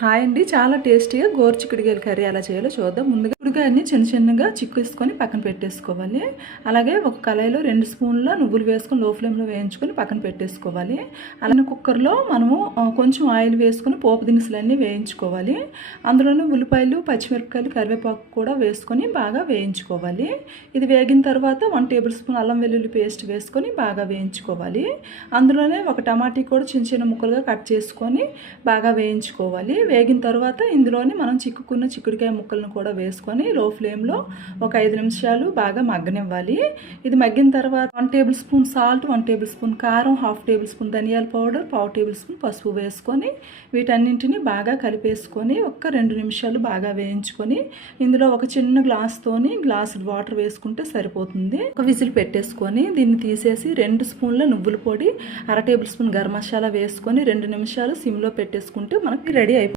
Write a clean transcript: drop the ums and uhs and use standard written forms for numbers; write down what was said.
Hi అండి, చాలా టేస్టీగా గోరుచిక్కుడుకాయల కర్రీ ఎలా చేయాలో చూద్దాం. ముందుగా చిక్కుడుకాయని చిన్న చిన్నగా చిక్కేసుకొని పక్కన పెట్టేసుకోవాలి. అలాగే ఒక కళాయిలో 2 స్పూన్ల నువ్వులు వేసుకొని లో ఫ్లేమ్లో వేయించుకొని పక్కన పెట్టేసుకోవాలి. అలానే కుక్కర్లో మనము కొంచెం ఆయిల్ వేసుకొని పోపు దినుసులన్నీ వేయించుకోవాలి. అందులోనే ఉల్లిపాయలు, పచ్చిమిరపకాయలు, కరివేపాకు కూడా వేసుకొని బాగా వేయించుకోవాలి. ఇది వేగిన తర్వాత 1 టేబుల్ స్పూన్ అల్లం వెల్లుల్లి పేస్ట్ వేసుకొని బాగా వేయించుకోవాలి. అందులోనే ఒక టమాటీ కూడా చిన్న చిన్న ముక్కలుగా కట్ చేసుకొని బాగా వేయించుకోవాలి. వేగిన తర్వాత ఇందులోని మనం చిక్కుకున్న చిక్కుడుకాయ ముక్కలను కూడా వేసుకొని లో ఫ్లేమ్లో ఒక 5 నిమిషాలు బాగా మగ్గనివ్వాలి. ఇది మగ్గిన తర్వాత 1 table spoon salt, 1 table spoon కారం, 1/2 టేబుల్ స్పూన్ ధనియాల పౌడర్, 1/2 టేబుల్ స్పూన్ పసుపు వేసుకొని వీటన్నింటినీ బాగా కలిపేసుకొని ఒక 2 నిమిషాలు బాగా వేయించుకొని ఇందులో ఒక చిన్న గ్లాస్తోని గ్లాసు వాటర్ వేసుకుంటే సరిపోతుంది. ఒక విజిల్ పెట్టేసుకొని దీన్ని తీసేసి 2 స్పూన్ల నువ్వుల పొడి, 1/2 టేబుల్ స్పూన్ గరం మసాలా వేసుకొని 2 నిమిషాలు సిమ్లో పెట్టేసుకుంటే మనకి రెడీ అయిపోతుంది.